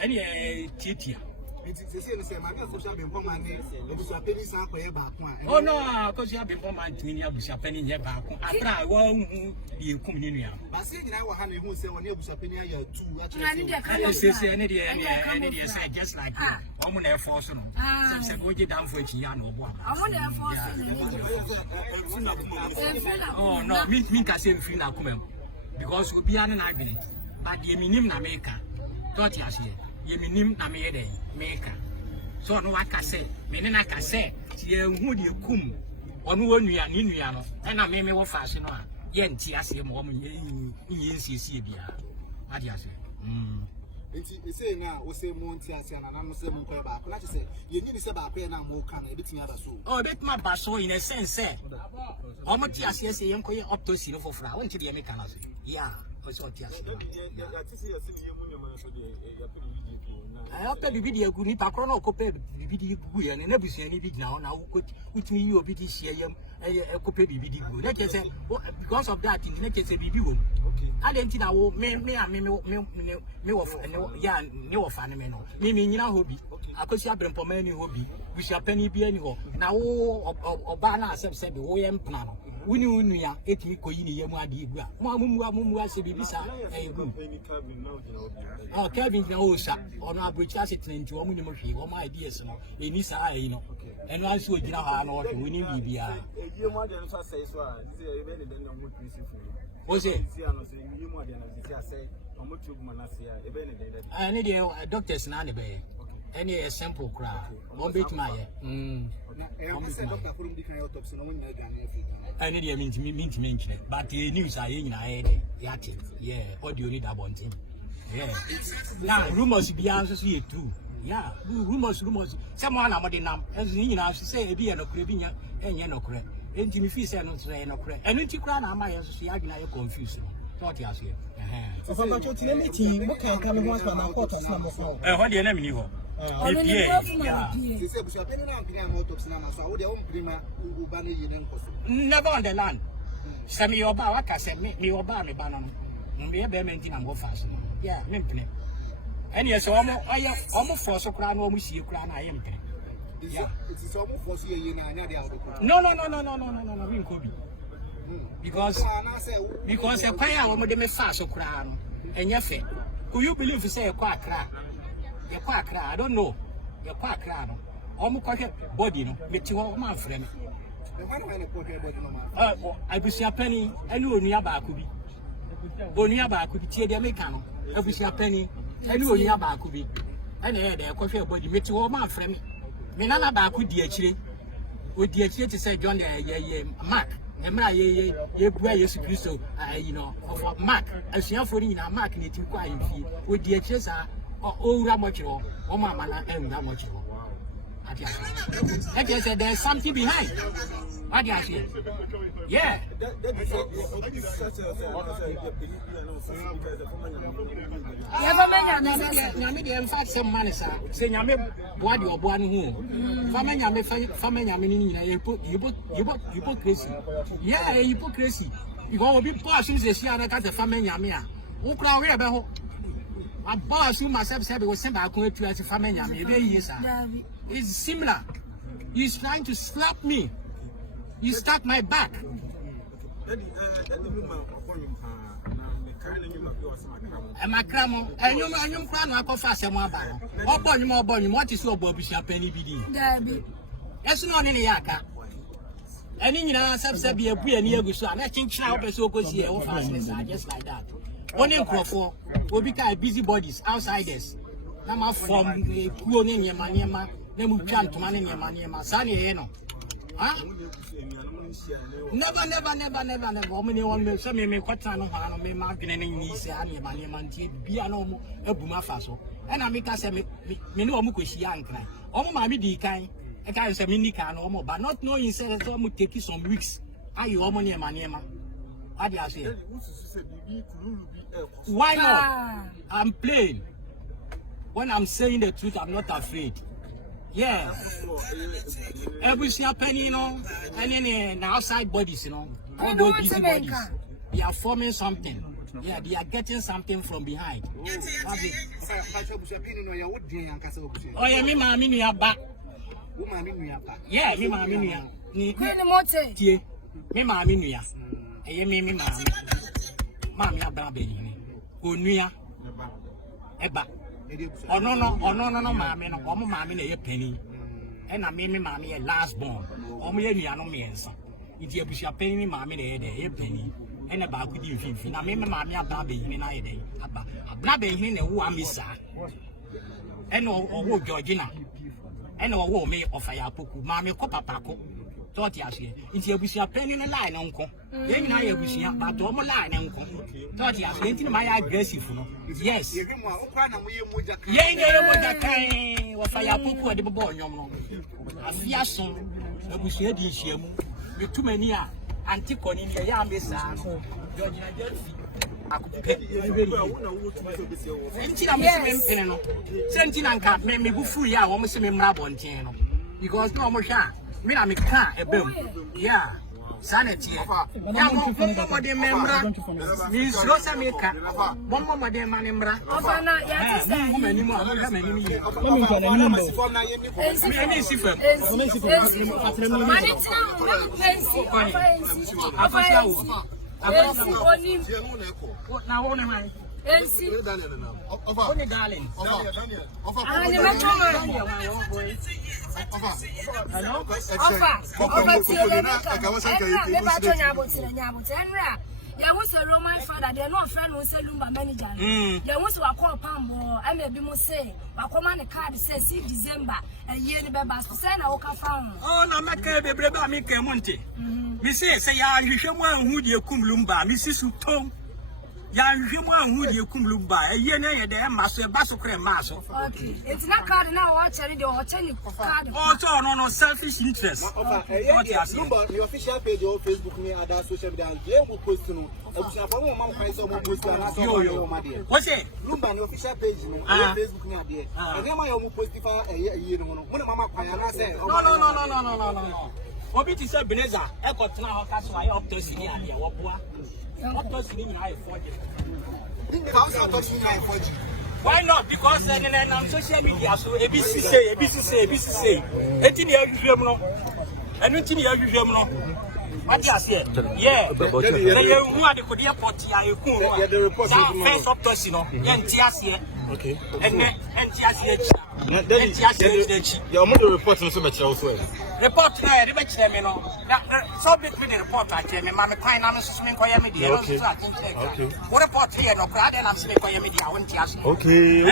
Any Titia. It's the same as my social woman. Oh no, because you have been born to me, Abusa Penny, never. I try one you come in here. But seeing our honey who say when you Abusa Penny, you two actually say just like I'm on Air Force. So go get down for Chiano. I'm on Air Force. Oh no, me can say Fina Kumel because we'll be an agony, but the minimum America. Don't you see? You minimum America. So no, I can say, meaning I can say, you would you come on one year in Yano, and I may be fashion on. Yen Tiasi, woman, you see, what do you say? You say now, we say Montias and I'm saying, like you say, you need to say about paying more can a bit other soul. Oh, bit my basso in a sense, say. How much yes, yes, young coy up to see for flower into the American. Yeah, what's what yes. I hope the video could not chrono copy the video and never see any big now. Now, which mean you BTC, a copy the video. Let us say, because of that, in the next video. I didn't know me of yeah, no family. Me, hobby. I could have been for many hobby. We shall penny be anyhow. Now, Obana said the OM plan. We knew we are 80 coini, Yamadi. Mamma said, Bisa, a room. Oh, Kevin, no, sir, on our bridge asset into a minimum fee, all my ideas, in this eye, you know. And once we get our order, we need to be. You want to say so, was it? I need a doctor's nanny bay. Any sample crowd. One bit my. I need a mean to mention it, but the news I in yeah, what do you need about him? Yeah, now rumors be answers here too. Yeah, rumors. Someone about the name, as you know, she say, be an occurring and you're not correct. And Jimmy Fee said, not say, no correct. And when you cry, I might see, I can confuse what you are here. So, I'm not your what can come once when I caught us number 4. What do you name? Never on the land. Some of your back, I said, me or bar me banana. Me a bear I'm fast. Yeah, Mimpney. And yes, almost for so crown, almost see you crown. I am. Yeah, it's almost for see no, we could be. Because a pair of them is fast so crown. And your fate. Could you believe you say a quack crack? A quack crack, I don't know. Your quack crack. Almost quite body, no, with your man friend. I be a penny, I knew nearby could be. Nearby could be cheer the Americano. I be a penny, I knew nearby could be. And I had a coffee body, met your man friend. Menana back with the HA. With the HA to say, John, Mark. Ye boy, yes, Christo, you know, of Mark. I see for in a mark in it requiring fee. With the HSR or Ramocho, or Mamma and Ramocho. I guess there's something behind. What do you say? Yeah. In fact, some money, sir. Say, I may body or one home. Hypocrisy. Yeah, hypocrisy. You go be passing the Siana at the family. Who crowd about a boss who myself said was sent back to as a family. It's similar. He's trying to slap me. You start my back. And my cram, and you crown, I go fast and one bar. Oh, bonny, what is your Bobby Penny BD? That's not any yaka. And in your answer, be a beer near Gusan. I think child is so good here, just like that. One for will be kind of busybodies, outsiders. Now, from the poor name, your money, then we come to money, your money, my son, you know. Huh? Never. Many one some may quite on me marking any niece and your money, be a normal, a boomer faso. And I make us a me no mukushi young cry. Oh, my midi kind, a kind of mini can or more, but not knowing, said that I would take you some weeks. Are you money, money? What do you say? Why not? I'm playing. When I'm saying the truth, I'm not afraid. Yeah. Every single penny, you know, and then the outside bodies, you know, all those busy bodies, they are forming something. Yeah, they are getting something from behind. Oh yeah, me mami nuya ba. Yeah, me mami nuya. Ni tie. Me mami nuya. Eye me mami. Mami abra be ni. Onuya. Eba. Oh no mami no. Omo mami na ye penny. And I mean mami ye last born. Omo ye nuya no mienso. Iti abusia penny mami na ye penny. And about good infant. I mean, mammy, about being in a day. About being in a war, miss. And oh, Georgina. And oh, me of fire, Puku, mammy, copper paco. Thought yes, it's a wish a penny in a line, uncle. Then I wish you about all my line, uncle. Thought yes, ain't my aggressive. Yes. Yea, of fire, Puku, at the boy, young. A fiasson, a wish you this year with too many. Anticon in the army, Sentinel made me go free. I almost see me rabon channel because no more shot. Me, I'm a car, a bill. Yeah, sanity. One more de membra, Miss Rosameka, one more de manembra. There was a Roman father, they're not friend who say Lumba manager. There was a call Pambo, I may be more say, a command a card says 6 December, and year the baby send a walker found. Oh, no, make a Monte. Me say, you show one who you come Lumba, Mrs. Tom. You want who you come look by a year there, Master Basocre Maso. Okay, it's not card now, watching the hotel card. Also, no selfish interest. The official page of Facebook, me, other social media, they will post to know. What's it? Lumba, the official page, Facebook, me, there. And then I will post a year. No. Obi ti say Beneza, e ko tena ho ka so aye autopsy ni ade wo boa. Autopsy ni na aye forge. Why not? Because on social media so ABC say. Enti ni ahwehwem no. Enu ti ni ahwehwem no. What you say? Yeah. Who are the Kodia Poti? I report first autopsy no. Enti ase. Okay. Your mother report so much also. Report here, the match them, so big with the report. I tell me, Mamma Pine, I'm swimming for your media. Okay. What report here? No crowd, and I'm swimming for your media. I won't ask. Okay.